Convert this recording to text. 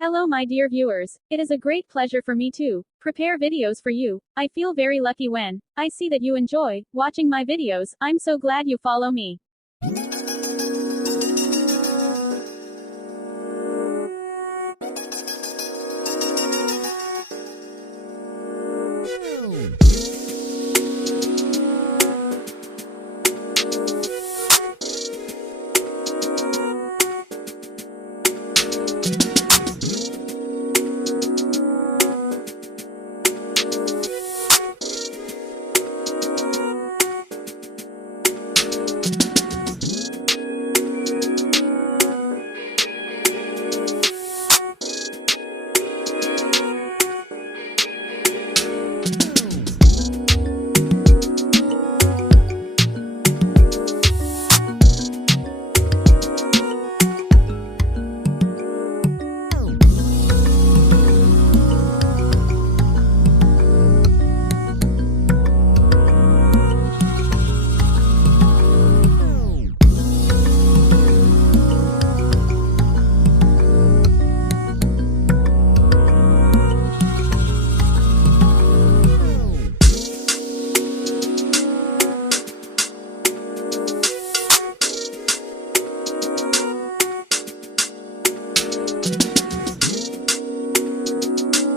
Hello my dear viewers, it is a great pleasure for me to prepare videos for you. I feel very lucky when I see that you enjoy watching my videos. I'm so glad you follow me.